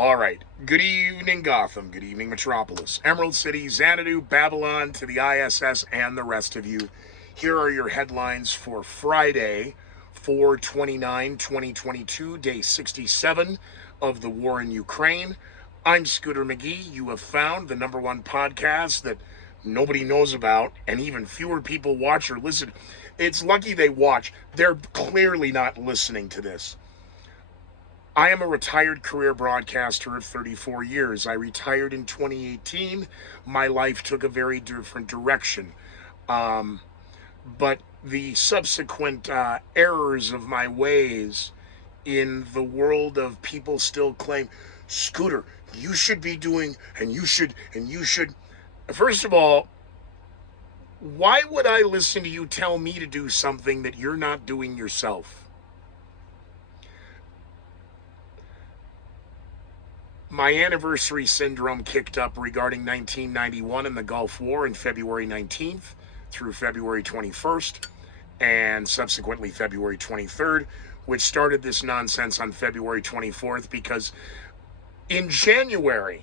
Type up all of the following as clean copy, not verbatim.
All right. Good evening, Gotham. Good evening, Metropolis. Emerald City, Xanadu, Babylon, to the ISS, and the rest of you. Here are your headlines for Friday, 4/29, 2022, day 67 of the war in Ukraine. I'm Scooter McGee. You have found the number one podcast that nobody knows about, and even fewer people watch or listen. It's lucky they watch. They're clearly not listening to this. I am a retired career broadcaster of 34 years. I retired in 2018. My life took a very different direction. Um, but the subsequent errors of my ways in the world of people still claim, Scooter, you should be doing, and you should, and you should. First of all, why would I listen to you tell me to do something that you're not doing yourself? My anniversary syndrome kicked up regarding 1991 and the Gulf War in February 19th through February 21st and subsequently February 23rd, which started this nonsense on February 24th because in January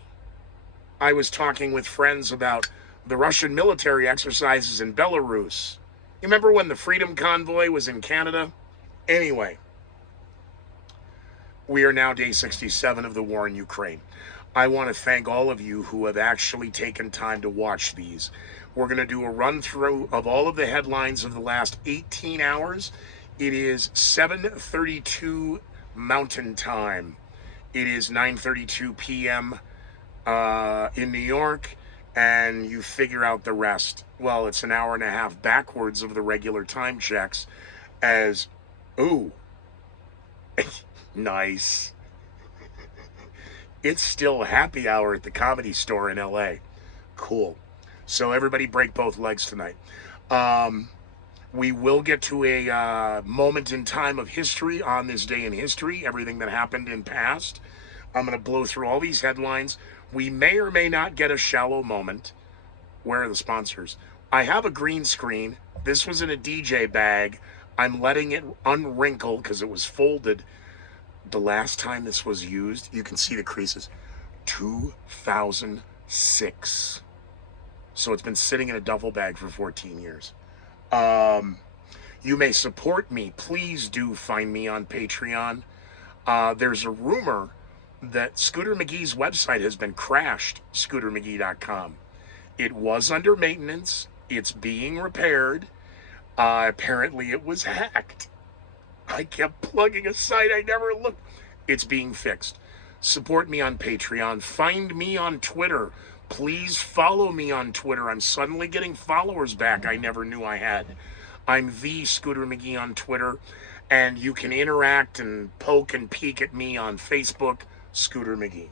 I was talking with friends about the Russian military exercises in Belarus. You remember when the Freedom Convoy was in Canada? Anyway, we are now day 67 of the war in Ukraine. I want to thank all of you who have actually taken time to watch these. We're going to do a run through of all of the headlines of the last 18 hours. It is 7:32 Mountain Time. It is 9:32 p.m. In New York, and you figure out the rest. Well, it's an hour and a half backwards of the regular time checks as, ooh, nice. It's still happy hour at the Comedy Store in LA. Cool. So everybody break both legs tonight. We will get to a moment in time of history on this day in history, everything that happened in past. I'm going to blow through all these headlines. We may or may not get a shallow moment. Where are the sponsors? I have a green screen. This was in a DJ bag. I'm letting it unwrinkle because it was folded. The last time this was used, you can see the creases, 2006. So it's been sitting in a duffel bag for 14 years. You may support me. Please do find me on Patreon. There's a rumor that Scooter McGee's website has been crashed, scootermcgee.com. It was under maintenance. It's being repaired. Apparently it was hacked. I kept plugging a site I never looked. It's being fixed. Support me on Patreon. Find me on Twitter. Please follow me on Twitter. I'm suddenly getting followers back I never knew I had. I'm the Scooter McGee on Twitter. And you can interact and poke and peek at me on Facebook, Scooter McGee.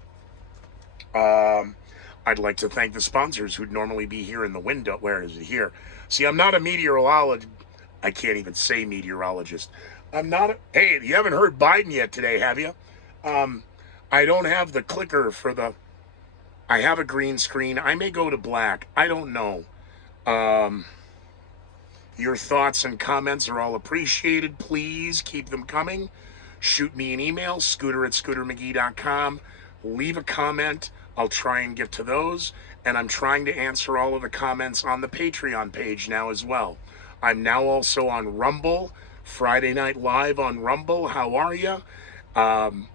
I'd like to thank the sponsors who'd normally be here in the window. Where is it here? See, I'm not a meteorologist. I can't even say meteorologist. I'm not hey, you haven't heard Biden yet today, have you? I don't have the clicker for I have a green screen. I may go to black. I don't know. Your thoughts and comments are all appreciated. Please keep them coming. Shoot me an email, scooter@scootermcgee.com. Leave a comment. I'll try and get to those. And I'm trying to answer all of the comments on the Patreon page now as well. I'm now also on Rumble. Friday Night Live on Rumble. How are you? And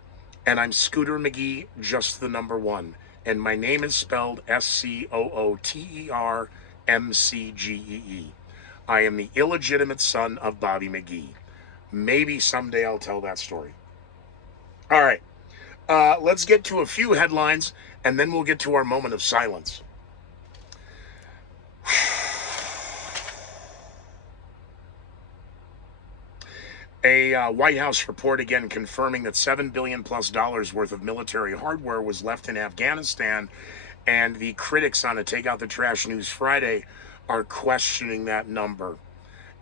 I'm Scooter McGee, just the number one. And my name is spelled SCOOTERMCGEE. I am the illegitimate son of Bobby McGee. Maybe someday I'll tell that story. All right. Let's get to a few headlines, and then we'll get to our moment of silence. A White House report again confirming that $7 billion plus worth of military hardware was left in Afghanistan, and the critics on a Take Out the Trash News Friday are questioning that number.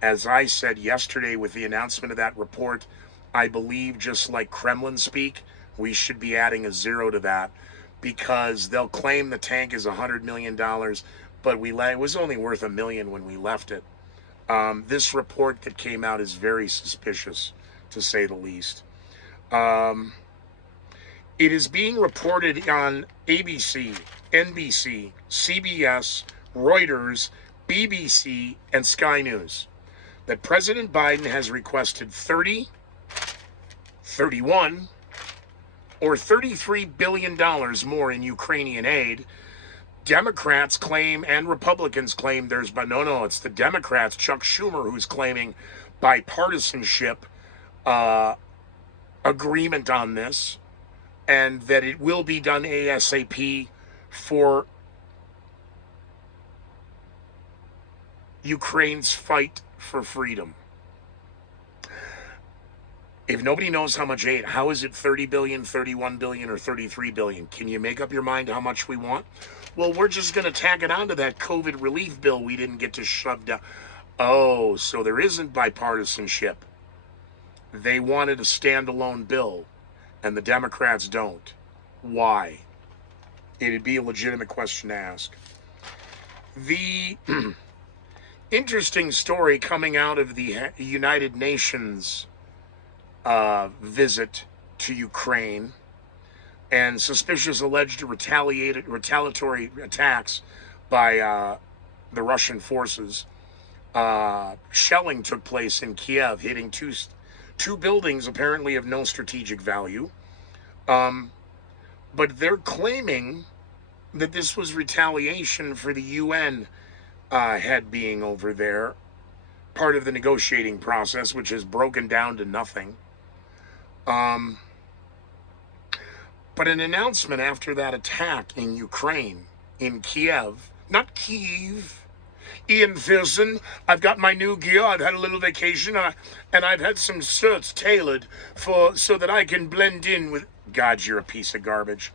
As I said yesterday with the announcement of that report, I believe just like Kremlin speak, we should be adding a zero to that because they'll claim the tank is $100 million, but it was only worth $1 million when we left it. This report that came out is very suspicious, to say the least. It is being reported on ABC, NBC, CBS, Reuters, BBC, and Sky News that President Biden has requested 30, 31, or $33 billion more in Ukrainian aid. Democrats claim and Republicans claim but no, it's the Democrats, Chuck Schumer, who's claiming bipartisanship agreement on this, and that it will be done ASAP for Ukraine's fight for freedom. If nobody knows how much aid, how is it 30 billion, 31 billion, or 33 billion? Can you make up your mind how much we want? Well, we're just going to tag it onto that COVID relief bill we didn't get to shove down. Oh, so there isn't bipartisanship. They wanted a standalone bill, and the Democrats don't. Why? It'd be a legitimate question to ask. The interesting story coming out of the United Nations visit to Ukraine and suspicious alleged retaliatory attacks by the Russian forces. Shelling took place in Kiev, hitting two buildings apparently of no strategic value. But they're claiming that this was retaliation for the UN head being over there, part of the negotiating process, which has broken down to nothing. But an announcement after that attack in Ukraine, in Kiev, not Kyiv, Ian Filson, I've got my new gear, I've had a little vacation, and I've had some shirts tailored so that I can blend in with... God, you're a piece of garbage.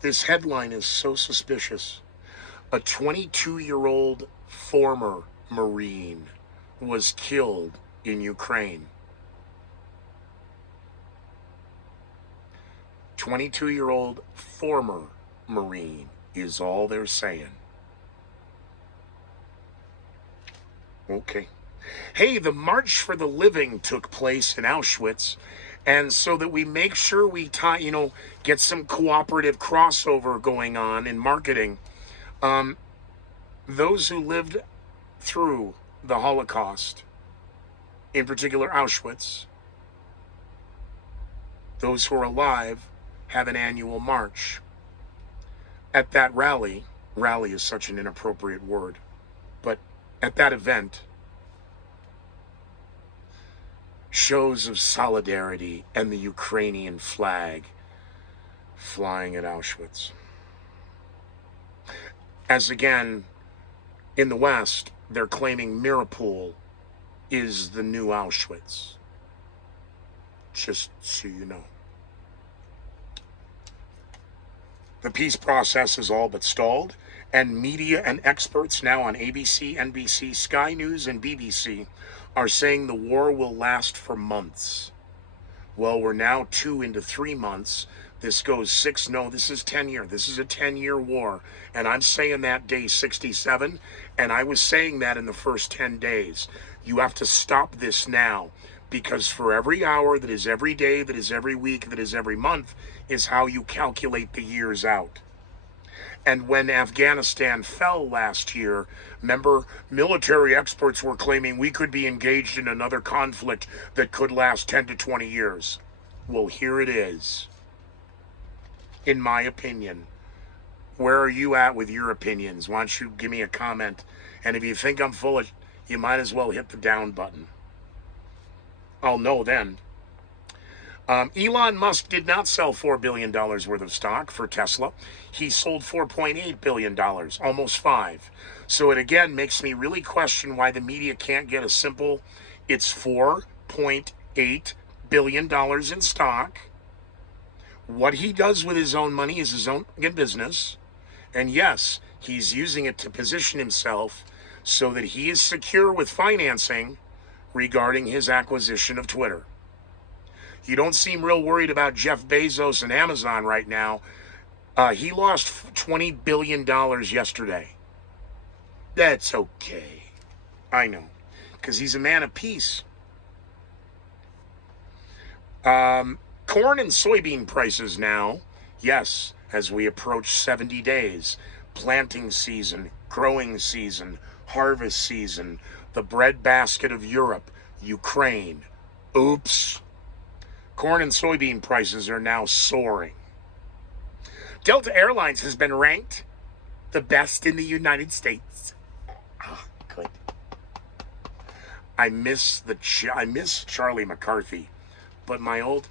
This headline is so suspicious. A 22-year-old former Marine was killed in Ukraine. 22-year-old former Marine is all they're saying. Okay. Hey, the March for the Living took place in Auschwitz, and so that we make sure we get some cooperative crossover going on in marketing, those who lived through the Holocaust, in particular Auschwitz, those who are alive, have an annual march. At that rally is such an inappropriate word, but at that event, shows of solidarity and the Ukrainian flag flying at Auschwitz. As again, in the West, they're claiming Mariupol is the new Auschwitz. Just so you know. The peace process is all but stalled, and media and experts now on ABC, NBC, Sky News, and BBC are saying the war will last for months. Well, we're now 2 into 3 months. This goes 6, no, this is 10 year. This is a 10-year war. And I'm saying that day 67, and I was saying that in the first 10 days. You have to stop this now, because for every hour that is every day, that is every week, that is every month, is how you calculate the years out. And when Afghanistan fell last year, remember, military experts were claiming we could be engaged in another conflict that could last 10 to 20 years. Well, here it is. In my opinion. Where are you at with your opinions? Why don't you give me a comment? And if you think I'm full of... you might as well hit the down button. I'll know then. Elon Musk did not sell $4 billion worth of stock for Tesla. He sold $4.8 billion, almost $5 billion. So it again makes me really question why the media can't get a simple, it's $4.8 billion in stock. What he does with his own money is his own business. And yes, he's using it to position himself so that he is secure with financing regarding his acquisition of Twitter. You don't seem real worried about Jeff Bezos and Amazon right now. He lost $20 billion yesterday. That's okay. I know. Because he's a man of peace. Corn and soybean prices now, yes, as we approach 70 days, planting season, growing season, harvest season, the breadbasket of Europe, Ukraine. Oops. Corn and soybean prices are now soaring. Delta Airlines has been ranked the best in the United States. Ah, good. I miss Charlie McCarthy, but my old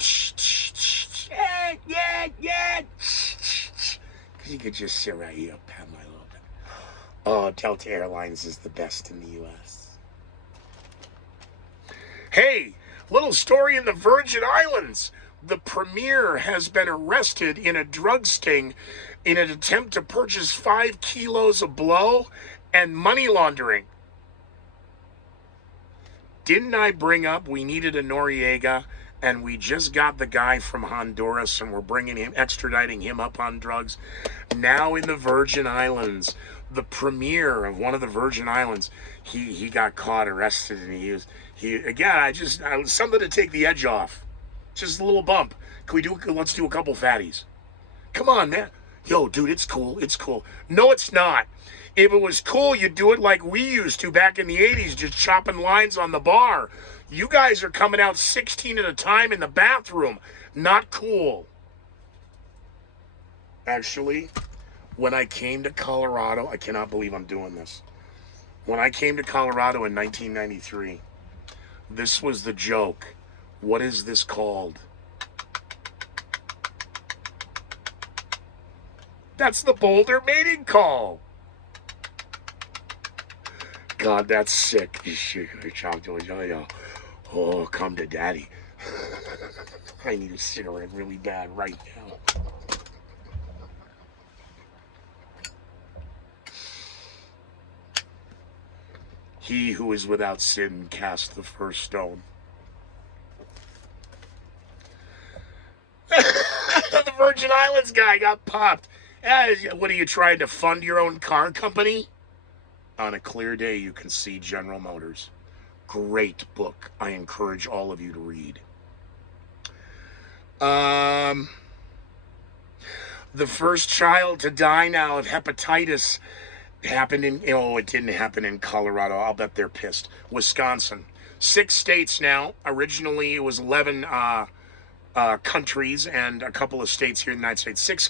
yeah. You could just sit right here, pat my little bit. Oh, Delta Airlines is the best in the U.S. Hey, little story in the Virgin Islands. The premier has been arrested in a drug sting in an attempt to purchase 5 kilos of blow and money laundering. Didn't I bring up we needed a Noriega, and we just got the guy from Honduras, and we're extraditing him up on drugs? Now in the Virgin Islands, the premier of one of the Virgin Islands, he got caught, arrested, and something to take the edge off. Just a little bump. Let's do a couple fatties. Come on, man. Yo, dude, it's cool. It's cool. No, it's not. If it was cool, you'd do it like we used to back in the 80s, just chopping lines on the bar. You guys are coming out 16 at a time in the bathroom. Not cool. Actually, when I came to Colorado, I cannot believe I'm doing this. When I came to Colorado in 1993, this was the joke. What is this called? That's the Boulder mating call. God, that's sick. Oh, come to daddy. I need a cigarette really bad right now. He who is without sin cast the first stone. The Virgin Islands guy got popped. What are you trying to fund your own car company? On a clear day, you can see General Motors. Great book. I encourage all of you to read. The first child to die now of hepatitis happened it didn't happen in Colorado. I'll bet they're pissed. Wisconsin. 6 states now. Originally, it was 11 countries and a couple of states here in the United States. 6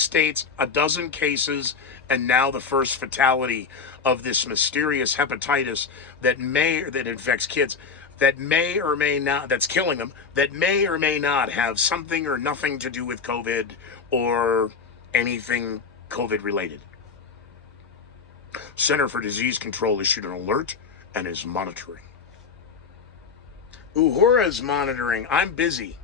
states, a dozen cases, and now the first fatality of this mysterious hepatitis that infects kids, that may or may not, that's killing them, that may or may not have something or nothing to do with COVID or anything COVID related. Center for Disease Control issued an alert and is monitoring. Uhura's monitoring. I'm busy.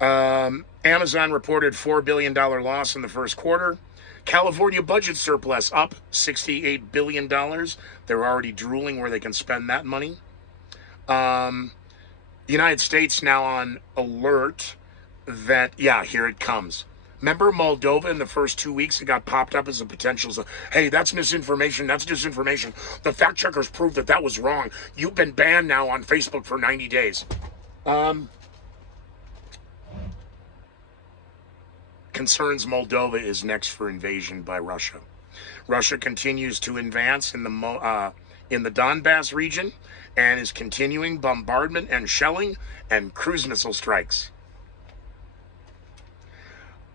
Amazon reported $4 billion loss in the first quarter. California budget surplus up $68 billion. They're already drooling where they can spend that money. The United States now on alert that, here it comes. Remember Moldova in the first 2 weeks? It got popped up as a potential. Hey, that's misinformation. That's disinformation. The fact checkers proved that was wrong. You've been banned now on Facebook for 90 days. Concerns Moldova is next for invasion by Russia. Russia continues to advance in the Donbass region and is continuing bombardment and shelling and cruise missile strikes.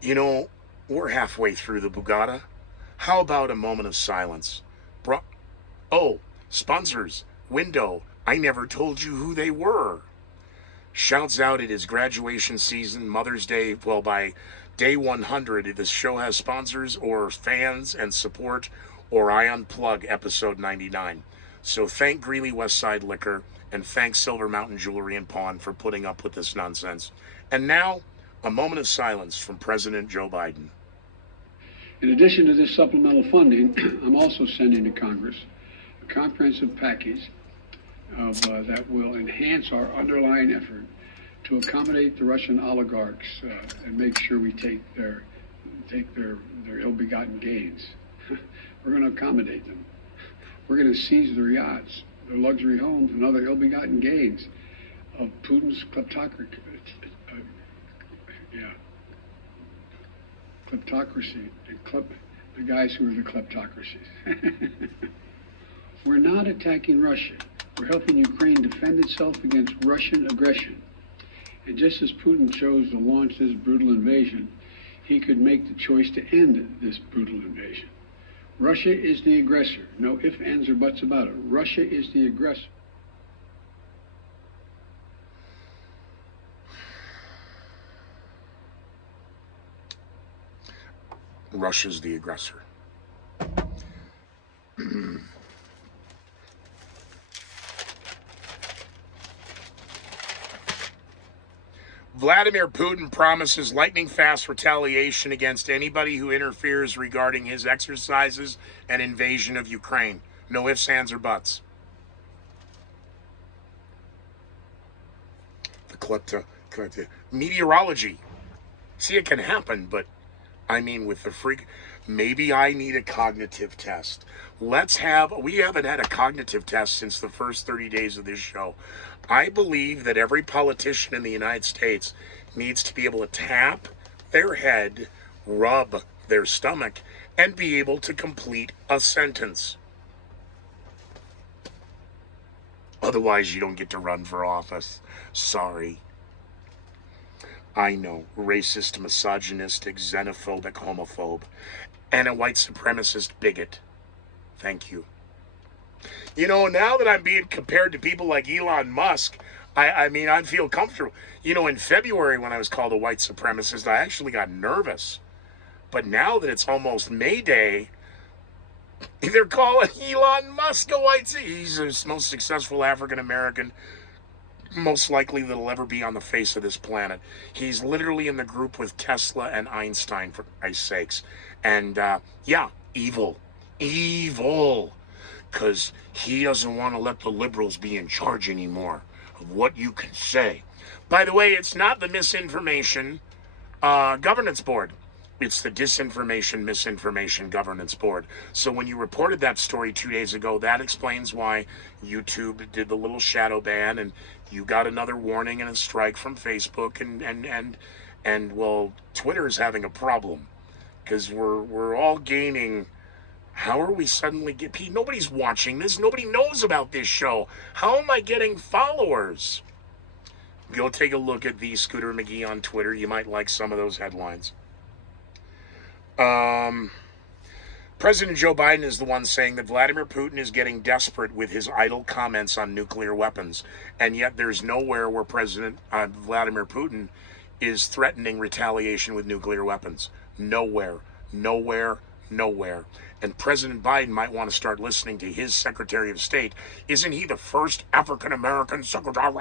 We're halfway through the Bugatti. How about a moment of silence? Sponsors, Window, I never told you who they were. Shouts out it is graduation season, Mother's Day. Well, by day 100, if this show has sponsors or fans and support, or I unplug episode 99. So thank Greeley Westside Liquor and thank Silver Mountain Jewelry and Pawn for putting up with this nonsense. And now, a moment of silence from President Joe Biden. In addition to this supplemental funding, I'm also sending to Congress a comprehensive package that will enhance our underlying effort to accommodate the Russian oligarchs and make sure we take their ill-begotten gains. We're going to accommodate them. We're going to seize their yachts, their luxury homes, and other ill-begotten gains. of Putin's kleptocracy. Kleptocracy. The guys who are the kleptocracies. We're not attacking Russia. We're helping Ukraine defend itself against Russian aggression. And just as Putin chose to launch this brutal invasion, he could make the choice to end this brutal invasion. Russia is the aggressor. No ifs, ands, or buts about it. Russia is the aggressor. Russia's the aggressor. Vladimir Putin promises lightning-fast retaliation against anybody who interferes regarding his exercises and invasion of Ukraine. No ifs, ands, or buts. The meteorology. See, it can happen, but I mean, with the freak, maybe I need a cognitive test. We haven't had a cognitive test since the first 30 days of this show. I believe that every politician in the United States needs to be able to tap their head, rub their stomach, and be able to complete a sentence. Otherwise, you don't get to run for office. Sorry. I know, racist, misogynistic, xenophobic, homophobe, and a white supremacist bigot. Thank you. You know, now that I'm being compared to people like Elon Musk, I mean, I feel comfortable. You know, in February when I was called a white supremacist, I actually got nervous. But now that it's almost May Day, they're calling Elon Musk a white supremacist. He's the most successful African-American most likely that'll ever be on the face of this planet. He's literally in the group with Tesla and Einstein, for Christ's sakes. And yeah, evil. Because he doesn't want to let the liberals be in charge anymore of what you can say. By the way, it's not the misinformation governance board. It's the disinformation, misinformation governance board. So when you reported that story 2 days ago, that explains why YouTube did the little shadow ban, and you got another warning and a strike from Facebook, and well, Twitter is having a problem because we're all gaining. How are we suddenly nobody's watching this. Nobody knows about this show. How am I getting followers? Go take a look at the Scooter McGee on Twitter. You might like some of those headlines. President Joe Biden is the one saying that Vladimir Putin is getting desperate with his idle comments on nuclear weapons. And yet there's nowhere where President Vladimir Putin is threatening retaliation with nuclear weapons. Nowhere. And President Biden might want to start listening to his Secretary of State. Isn't he the first African-American Secretary?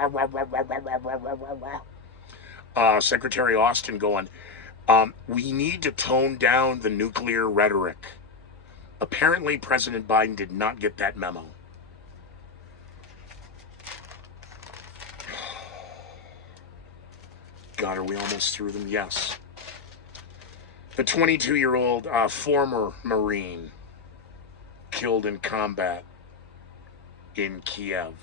Secretary Austin going, we need to tone down the nuclear rhetoric. Apparently, President Biden did not get that memo. God, are we almost through them? Yes. The 22-year-old former Marine killed in combat in Kiev.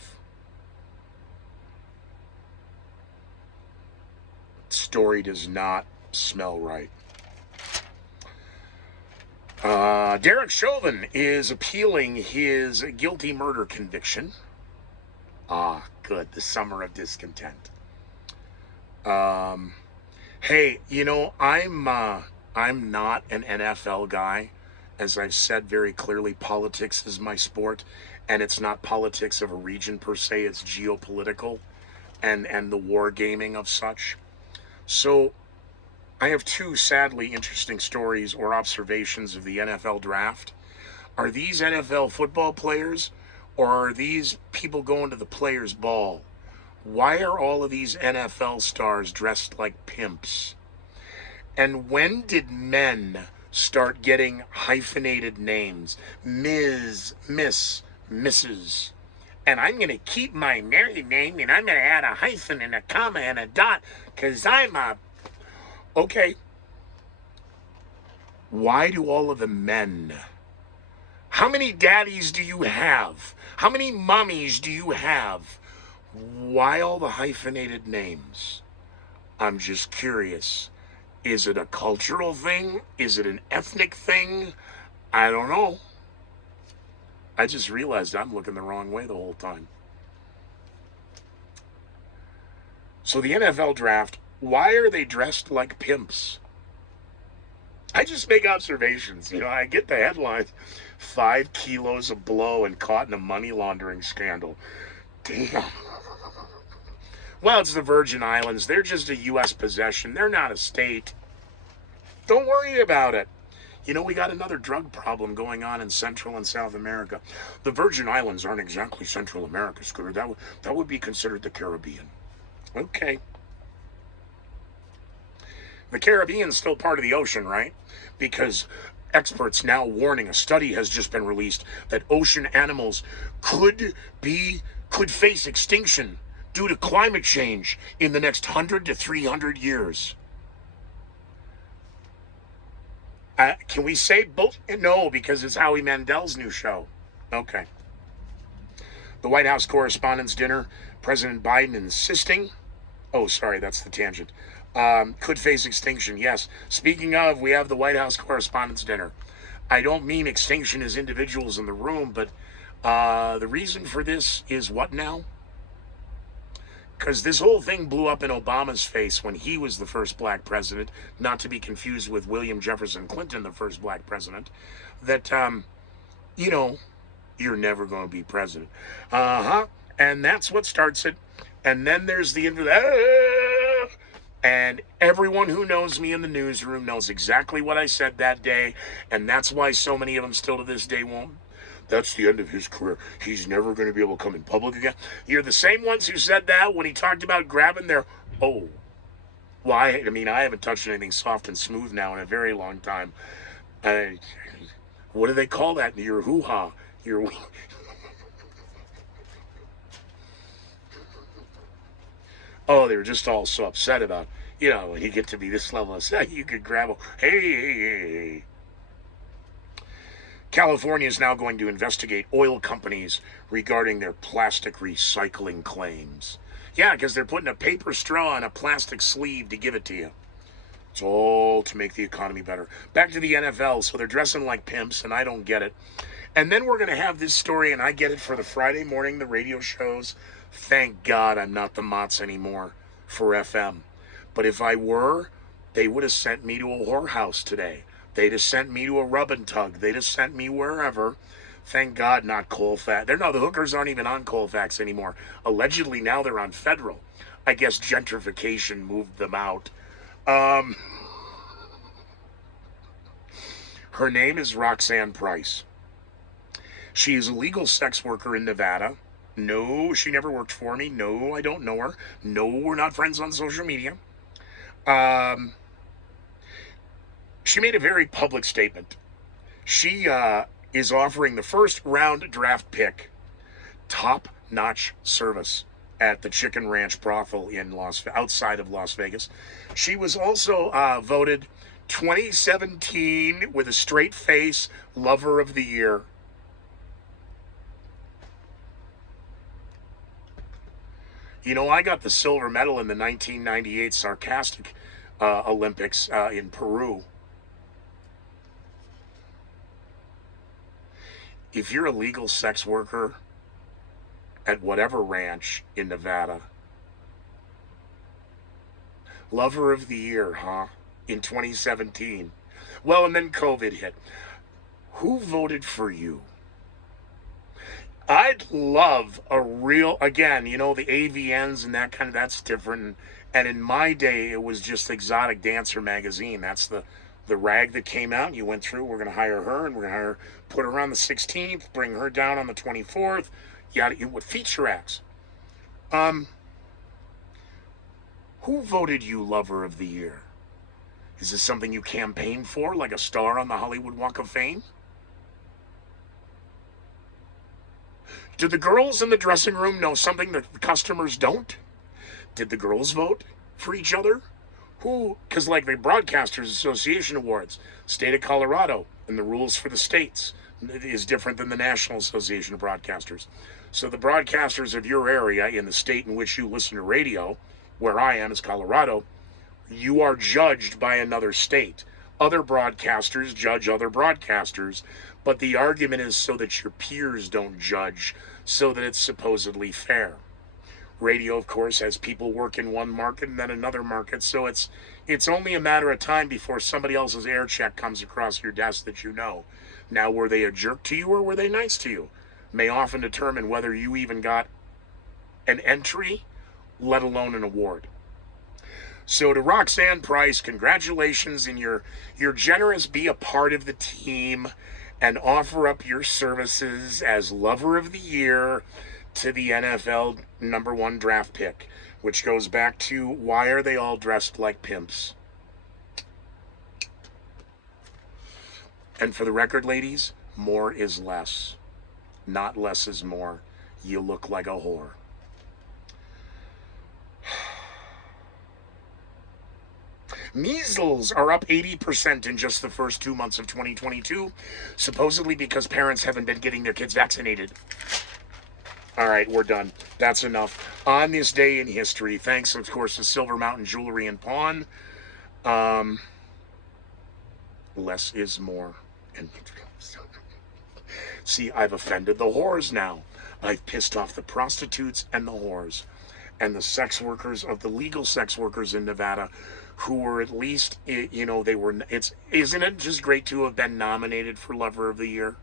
Story does not smell right. Derek Chauvin is appealing his guilty murder conviction. Good. The summer of discontent. Hey, you know, I'm not an NFL guy. As I've said very clearly, politics is my sport, and it's not politics of a region per se. It's geopolitical and the wargaming of such. So I have two sadly interesting stories or observations of the NFL draft. Are these NFL football players, or are these people going to the players' ball? Why are all of these NFL stars dressed like pimps? And when did men start getting hyphenated names? Ms., Miss, Mrs. And I'm going to keep my married name, and I'm going to add a hyphen and a comma and a dot, because I'm a... Okay. Why do all of the men... How many daddies do you have? How many mommies do you have? Why all the hyphenated names? I'm just curious. Is it a cultural thing? Is it an ethnic thing? I don't know. I just realized I'm looking the wrong way the whole time. So the NFL draft, why are they dressed like pimps? I just make observations. I get the headlines. 5 kilos of blow and caught in a money laundering scandal. Damn. Well, it's the Virgin Islands. They're just a U.S. possession. They're not a state. Don't worry about it. We got another drug problem going on in Central and South America. The Virgin Islands aren't exactly Central America, Scooter. That would be considered the Caribbean. Okay. The Caribbean's still part of the ocean, right? Because experts now warning, a study has just been released that ocean animals could face extinction due to climate change in the next 100 to 300 years. Can we say both? No, because it's Howie Mandel's new show. Okay. The White House Correspondents' Dinner, President Biden insisting. Oh, sorry, that's the tangent. Could face extinction, yes. Speaking of, we have the White House Correspondents' Dinner. I don't mean extinction as individuals in the room, but the reason for this is what now? Because this whole thing blew up in Obama's face when he was the first black president, not to be confused with William Jefferson Clinton, the first black president, that, you're never going to be president. And that's what starts it. And then there's the end of that. And everyone who knows me in the newsroom knows exactly what I said that day. And that's why so many of them still to this day won't. That's the end of his career. He's never going to be able to come in public again. You're the same ones who said that when he talked about grabbing their... Oh. Well, I haven't touched anything soft and smooth now in a very long time. What do they call that? Your hoo-ha. Your... Oh, they were just all so upset about, when you get to be this level of... You could grab a... Hey. California is now going to investigate oil companies regarding their plastic recycling claims. Yeah, because they're putting a paper straw on a plastic sleeve to give it to you. It's all to make the economy better. Back to the NFL, so they're dressing like pimps, and I don't get it. And then we're going to have this story, and I get it for the Friday morning, the radio shows. Thank God I'm not the Mott's anymore for FM. But if I were, they would have sent me to a whorehouse today. They'd have sent me to a rub and tug. They'd have sent me wherever. Thank God, not Colfax. The hookers aren't even on Colfax anymore. Allegedly, now they're on Federal. I guess gentrification moved them out. Her name is Roxanne Price. She is a legal sex worker in Nevada. No, she never worked for me. No, I don't know her. No, we're not friends on social media. She made a very public statement. She is offering the first round draft pick, top-notch service at the Chicken Ranch brothel in outside of Las Vegas. She was also voted 2017 with a straight face lover of the year. I got the silver medal in the 1998 Sarcastic Olympics in Peru. If you're a legal sex worker at whatever ranch in Nevada, lover of the year, huh? In 2017. Well, and then COVID hit. Who voted for you? I'd love a real, again, the AVNs and that that's different. And in my day, it was just Exotic Dancer magazine. That's the rag that came out. You went through, we're going to hire her, and we're going to put her on the 16th, bring her down on the 24th. With feature acts. Who voted you lover of the year? Is this something you campaigned for, like a star on the Hollywood Walk of Fame? Do the girls in the dressing room know something that the customers don't? Did the girls vote for each other? Who? Because like the Broadcasters Association Awards, state of Colorado, and the rules for the states is different than the National Association of Broadcasters. So the broadcasters of your area in the state in which you listen to radio, where I am is Colorado, you are judged by another state. Other broadcasters judge other broadcasters, but the argument is so that your peers don't judge, so that it's supposedly fair. Radio, of course, has people work in one market and then another market, so it's only a matter of time before somebody else's air check comes across your desk that you know. Now, were they a jerk to you or were they nice to you? May often determine whether you even got an entry, let alone an award. So to Roxanne Price, congratulations, and you're generous. Be a part of the team and offer up your services as Lover of the Year to the NFL #1 draft pick, which goes back to why are they all dressed like pimps? And for the record, ladies, more is less. Not less is more. You look like a whore. Measles are up 80% in just the first 2 months of 2022, supposedly because parents haven't been getting their kids vaccinated. All right, we're done. That's enough. On this day in history, thanks, of course, to Silver Mountain Jewelry and Pawn, less is more. And see, I've offended the whores now. I've pissed off the prostitutes and the whores and the sex workers of the legal sex workers in Nevada who were at least, isn't it just great to have been nominated for Lover of the Year?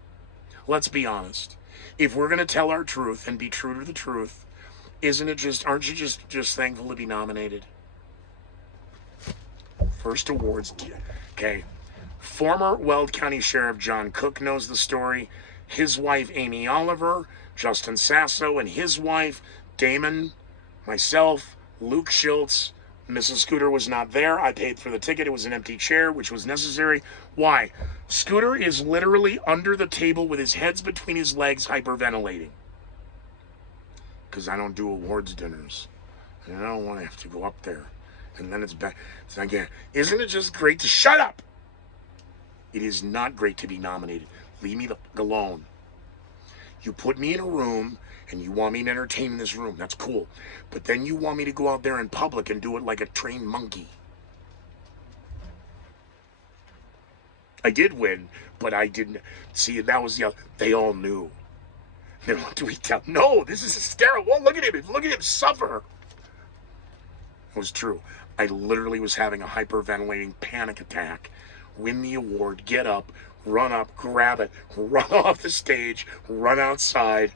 Let's be honest. If we're going to tell our truth and be true to the truth, aren't you just thankful to be nominated? First awards, okay. Former Weld County Sheriff John Cook knows the story. His wife, Amy Oliver, Justin Sasso, and his wife, Damon, myself, Luke Schultz. Mrs. Scooter was not there. I paid for the ticket. It was an empty chair, which was necessary. Why? Scooter is literally under the table with his head between his legs, hyperventilating. Because I don't do awards dinners. And I don't want to have to go up there. And then it's back. It's like, yeah, isn't it just great to shut up? It is not great to be nominated. Leave me the fuck alone. You put me in a room and you want me to entertain in this room. That's cool. But then you want me to go out there in public and do it like a trained monkey. I did win, but I didn't. See, that was they all knew. Then what do we tell? No, this is hysterical. Look at him. Look at him suffer. It was true. I literally was having a hyperventilating panic attack. Win the award, get up, grab it, run off the stage, run outside,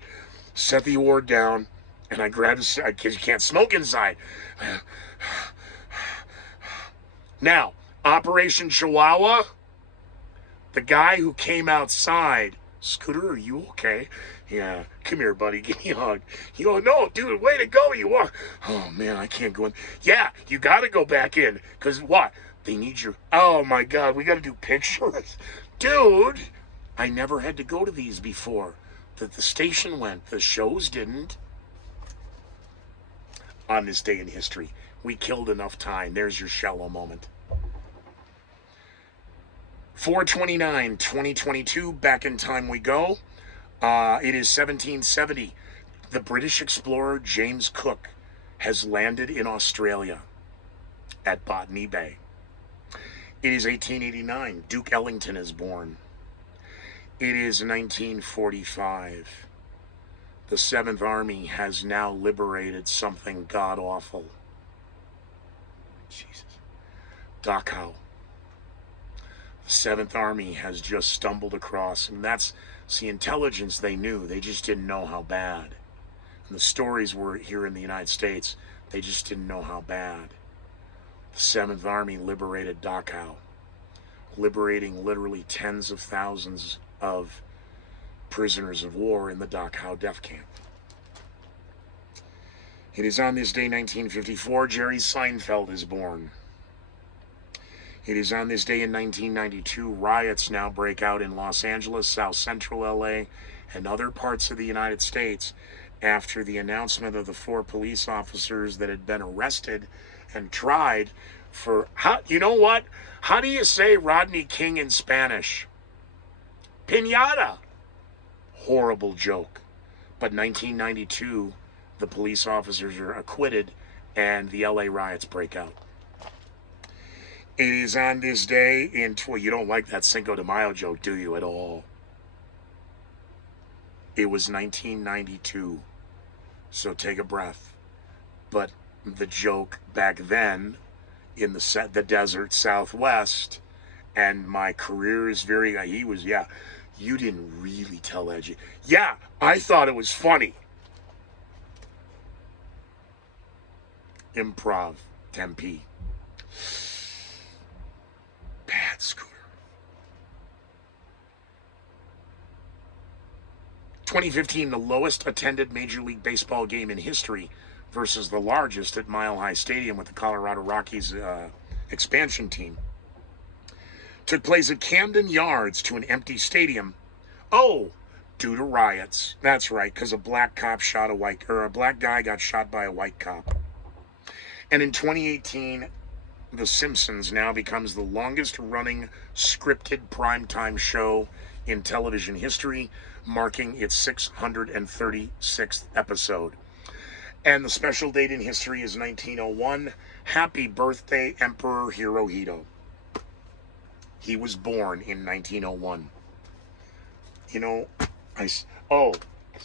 set the award down, and I grabbed it because you can't smoke inside. Now, Operation Chihuahua, the guy who came outside, Scooter, are you okay? Yeah, come here, buddy, give me a hug. You go, no, dude, way to go, you are. Oh, man, I can't go in. Yeah, you got to go back in, because what? They need your, oh my God, we got to do pictures. Dude, I never had to go to these before. The station went, the shows didn't. On this day in history, we killed enough time. There's your shallow moment. 4/29/2022, back in time we go. It is 1770. The British explorer James Cook has landed in Australia at Botany Bay. It is 1889. Duke Ellington is born. It is 1945. The 7th Army has now liberated something god-awful. Jesus. Dachau. The 7th Army has just stumbled across, and that's the intelligence they knew. They just didn't know how bad. And the stories were here in the United States. They just didn't know how bad. The 7th Army liberated Dachau, liberating literally tens of thousands of prisoners of war in the Dachau death camp. It is on this day, 1954, Jerry Seinfeld is born. It is on this day in 1992, riots now break out in Los Angeles, South Central LA, and other parts of the United States after the announcement of the 4 police officers that had been arrested and tried for, you know what? How do you say Rodney King in Spanish? Piñata. Horrible joke. But 1992, the police officers are acquitted and the LA riots break out. It is on this day in... You don't like that Cinco de Mayo joke, do you, at all? It was 1992, so take a breath. But the joke back then in the desert Southwest, and my career is very... He was, yeah, you didn't really tell that. Yeah, I thought it was funny. Improv, Tempe. Bad Scooter. 2015, the lowest attended Major League Baseball game in history versus the largest at Mile High Stadium with the Colorado Rockies expansion team. Took place at Camden Yards to an empty stadium. Oh, due to riots. That's right, because a black cop shot a black guy got shot by a white cop. And in 2018, The Simpsons now becomes the longest running scripted primetime show in television history, marking its 636th episode. And the special date in history is 1901. Happy birthday, Emperor Hirohito. He was born in 1901. You know, so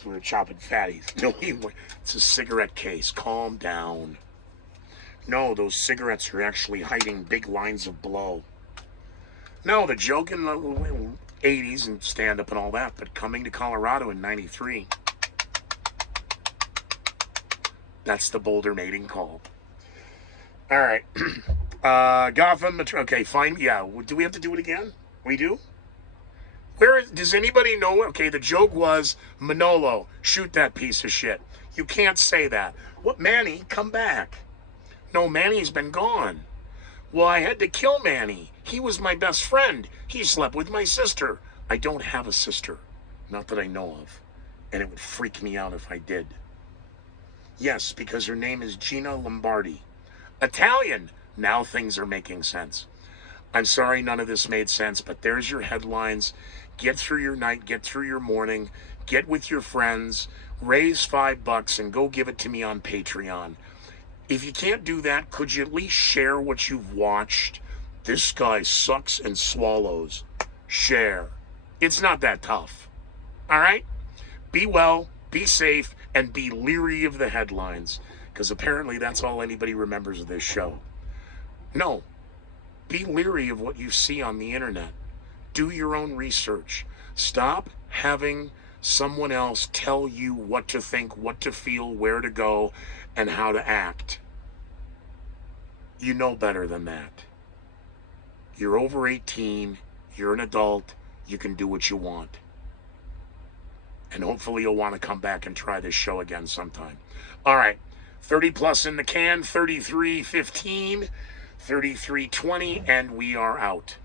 we're chopping fatties. No, it's a cigarette case. Calm down. No, those cigarettes are actually hiding big lines of blow. No, the joke in the 80s and stand-up and all that, but coming to Colorado in 93, that's the Boulder mating call. All right. Gotham, okay, fine. Yeah, do we have to do it again? We do? Does anybody know? Okay, the joke was, Manolo, shoot that piece of shit. You can't say that. What, Manny, come back. No, Manny's been gone. Well, I had to kill Manny. He was my best friend. He slept with my sister. I don't have a sister. Not that I know of. And it would freak me out if I did. Yes, because her name is Gina Lombardi. Italian. Now things are making sense. I'm sorry none of this made sense, but there's your headlines. Get through your night, get through your morning, get with your friends, raise $5 and go give it to me on Patreon. If you can't do that, could you at least share what you've watched? This guy sucks and swallows. Share. It's not that tough. All right? Be well, be safe, and be leery of the headlines, because apparently that's all anybody remembers of this show. No. Be leery of what you see on the internet. Do your own research. Stop having someone else tell you what to think, what to feel, where to go, and how to act. You know better than that. You're over 18. You're an adult. You can do what you want. And hopefully you'll want to come back and try this show again sometime. All right. 30 plus in the can, 33:15, 33:20, and we are out.